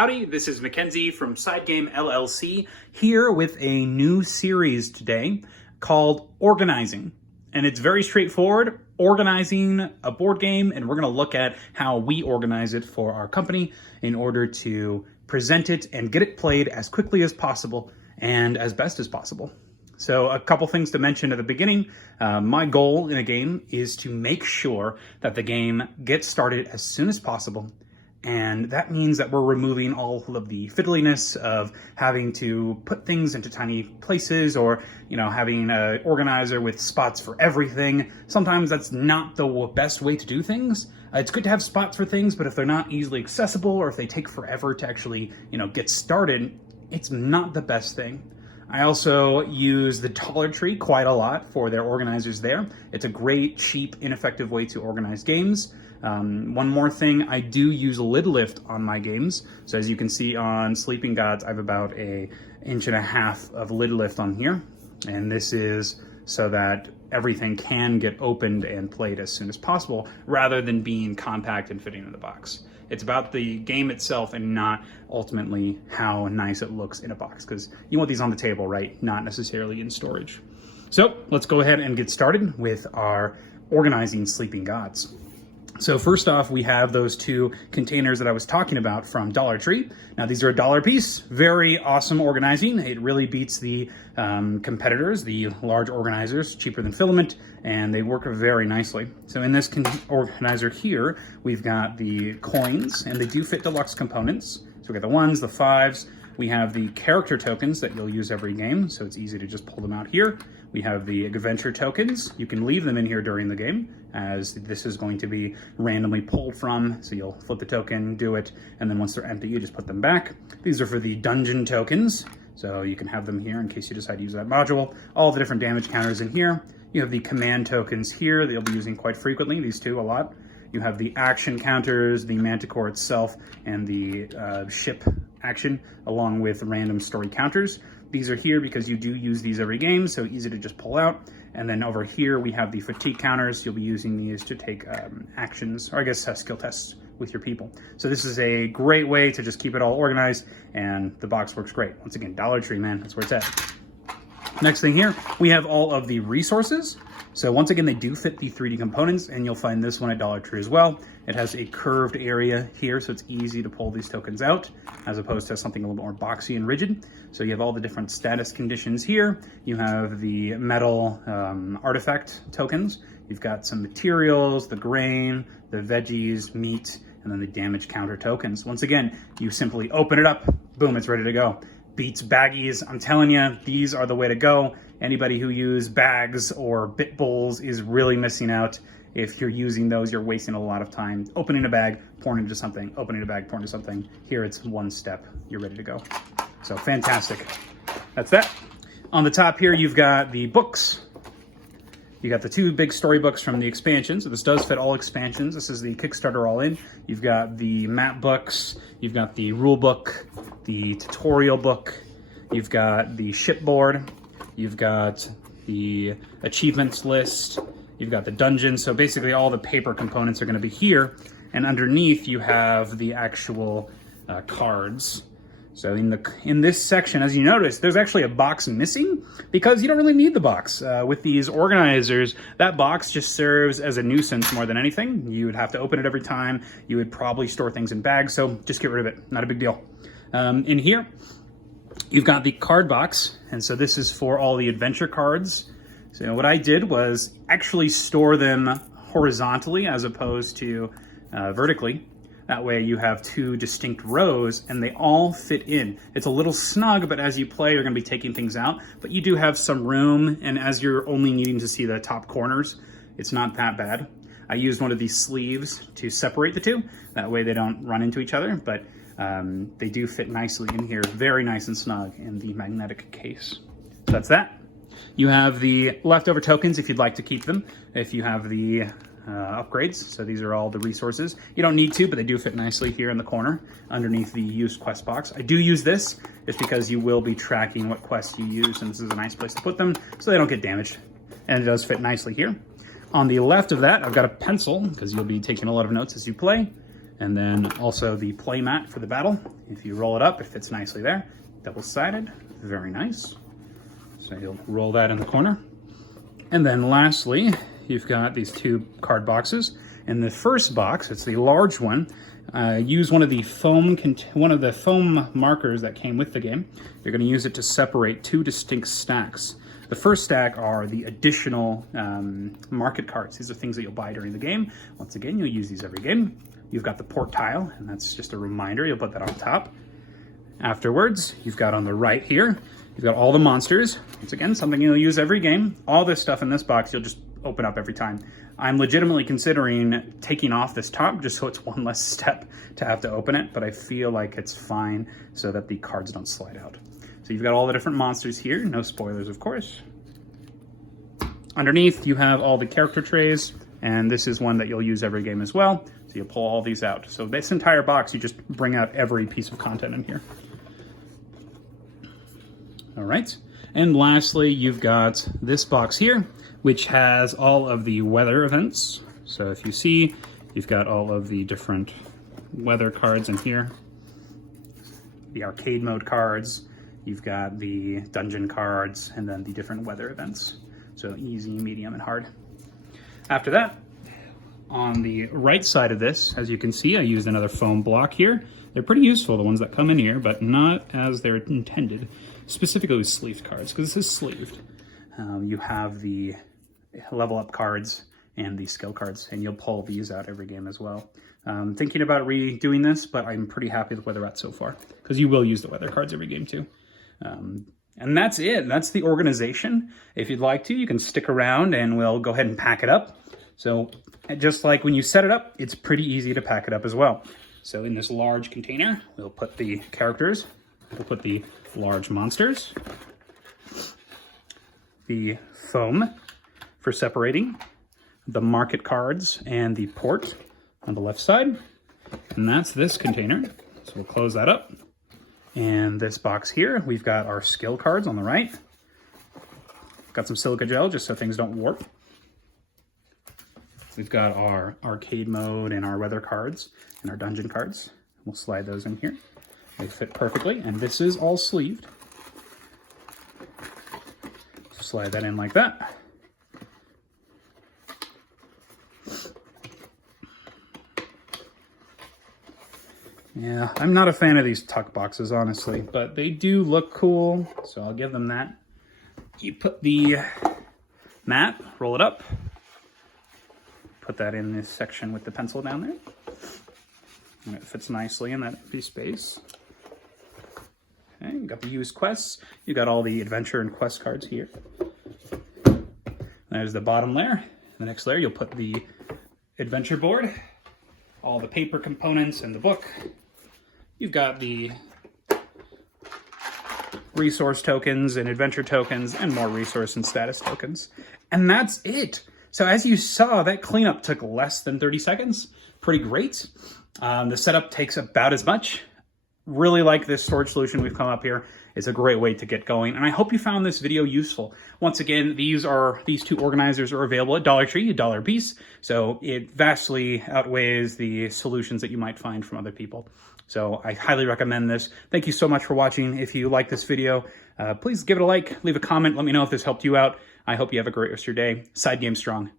Howdy, this is Mackenzie from SideGame LLC here with a new series today called Organizing. And it's very straightforward, organizing a board game, and we're going to look at how we organize it for our company in order to present it and get it played as quickly as possible and as best as possible. So a couple things to mention at the beginning. My goal in a game is to make sure that the game gets started as soon as possible. And that means that we're removing all of the fiddliness of having to put things into tiny places or, having an organizer with spots for everything. Sometimes that's not the best way to do things. It's good to have spots for things, but if they're not easily accessible or if they take forever to actually, get started, it's not the best thing. I also use the Dollar Tree quite a lot for their organizers there. It's a great, cheap, ineffective way to organize games. One more thing, I do use lid lift on my games. So as you can see on Sleeping Gods, I have about 1.5 inches of lid lift on here. And this is so that everything can get opened and played as soon as possible, rather than being compact and fitting in the box. It's about the game itself and not ultimately how nice it looks in a box, because you want these on the table, right? Not necessarily in storage. So let's go ahead and get started with our organizing Sleeping Gods. So first off, we have those two containers that I was talking about from Dollar Tree. Now these are $1 a piece, very awesome organizing. It really beats the competitors, the large organizers, cheaper than filament, and they work very nicely. So in this organizer here, we've got the coins, and they do fit deluxe components. So we got the 1s, the 5s. We have the character tokens that you'll use every game, so it's easy to just pull them out here. We have the adventure tokens. You can leave them in here during the game, as this is going to be randomly pulled from. So you'll flip the token, do it, and then once they're empty, you just put them back. These are for the dungeon tokens, so you can have them here in case you decide to use that module. All the different damage counters in here. You have the command tokens here that you'll be using quite frequently, these two a lot. You have the action counters, the manticore itself, and the ship action, along with random story counters. These are here because you do use these every game, so easy to just pull out. And then over here, we have the fatigue counters. You'll be using these to take actions, or I guess skill tests with your people. So this is a great way to just keep it all organized, and the box works great. Once again, Dollar Tree, man, that's where it's at. Next thing here, we have all of the resources. So once again, they do fit the 3D components, and you'll find this one at Dollar Tree as well. It has a curved area here, so it's easy to pull these tokens out, as opposed to something a little bit more boxy and rigid. So you have all the different status conditions here. You have the metal artifact tokens. You've got some materials, the grain, the veggies, meat, and then the damage counter tokens. Once again, you simply open it up, boom, it's ready to go. Beats baggies. I'm telling you, these are the way to go. Anybody who uses bags or bit bowls is really missing out. If you're using those, you're wasting a lot of time opening a bag, pouring into something, opening a bag, pouring into something. Here it's one step, you're ready to go. So fantastic. That's that. On the top here, you've got the books. You got the 2 big storybooks from the expansion. So this does fit all expansions. This is the Kickstarter all in. You've got the map books, you've got the rule book, the tutorial book, you've got the shipboard, you've got the achievements list, you've got the dungeon. So basically all the paper components are going to be here. And underneath you have the actual cards. So in this section, as you notice, there's actually a box missing because you don't really need the box. With these organizers, that box just serves as a nuisance more than anything. You would have to open it every time. You would probably store things in bags, so just get rid of it. Not a big deal. In here, you've got the card box, and so this is for all the adventure cards. So what I did was actually store them horizontally as opposed to vertically. That way you have 2 distinct rows and they all fit in. It's a little snug, but as you play, you're gonna be taking things out, but you do have some room, and as you're only needing to see the top corners, it's not that bad. I used one of these sleeves to separate the 2. That way they don't run into each other, but they do fit nicely in here, very nice and snug in the magnetic case. So that's that. You have the leftover tokens if you'd like to keep them. If you have the upgrades. So these are all the resources. You don't need to, but they do fit nicely here in the corner underneath the used quest box. I do use this just because you will be tracking what quests you use, and this is a nice place to put them so they don't get damaged. And it does fit nicely here. On the left of that, I've got a pencil because you'll be taking a lot of notes as you play. And then also the play mat for the battle. If you roll it up, it fits nicely there. Double-sided, very nice. So you'll roll that in the corner. And then lastly, you've got these 2 card boxes. In the first box, it's the large one. Use one of the foam markers that came with the game. You're going to use it to separate 2 distinct stacks. The first stack are the additional market cards. These are things that you'll buy during the game. Once again, you'll use these every game. You've got the port tile, and that's just a reminder. You'll put that on top. Afterwards, you've got on the right here, you've got all the monsters. Once again, something you'll use every game. All this stuff in this box, you'll just open up every time. I'm legitimately considering taking off this top just so it's one less step to have to open it, but I feel like it's fine so that the cards don't slide out. So you've got all the different monsters here, no spoilers of course. Underneath you have all the character trays, and this is one that you'll use every game as well. So you'll pull all these out. So this entire box, you just bring out every piece of content in here. All right, and lastly, you've got this box here, which has all of the weather events. So if you see, you've got all of the different weather cards in here. The arcade mode cards, you've got the dungeon cards, and then the different weather events. So easy, medium, and hard. After that, on the right side of this, as you can see, I used another foam block here. They're pretty useful, the ones that come in here, but not as they're intended, specifically with sleeved cards, because this is sleeved. You have the level up cards and the skill cards, and you'll pull these out every game as well. Thinking about redoing this, but I'm pretty happy with where they're at so far, because you will use the weather cards every game too. And that's it. That's the organization. If you'd like to, you can stick around and we'll go ahead and pack it up. So just like when you set it up, it's pretty easy to pack it up as well. So in this large container, we'll put the characters, we'll put the large monsters, the foam for separating, the market cards, and the port on the left side. And that's this container. So we'll close that up. And this box here, we've got our skill cards on the right. Got some silica gel just so things don't warp. We've got our arcade mode and our weather cards and our dungeon cards. We'll slide those in here. They fit perfectly, and this is all sleeved. So slide that in like that. Yeah, I'm not a fan of these tuck boxes, honestly, but they do look cool, so I'll give them that. You put the mat, roll it up, put that in this section with the pencil down there, and it fits nicely in that empty space. Okay, you got the used quests, you got all the adventure and quest cards here. There's the bottom layer. The next layer, you'll put the adventure board, all the paper components and the book. You've got the resource tokens and adventure tokens and more resource and status tokens. And that's it. So as you saw, that cleanup took less than 30 seconds. Pretty great. The setup takes about as much. Really like this storage solution we've come up here. It's a great way to get going. And I hope you found this video useful. Once again, these two organizers are available at Dollar Tree, $1 a piece. So it vastly outweighs the solutions that you might find from other people. So I highly recommend this. Thank you so much for watching. If you like this video, please give it a like, leave a comment, let me know if this helped you out. I hope you have a great rest of your day. Side Game strong.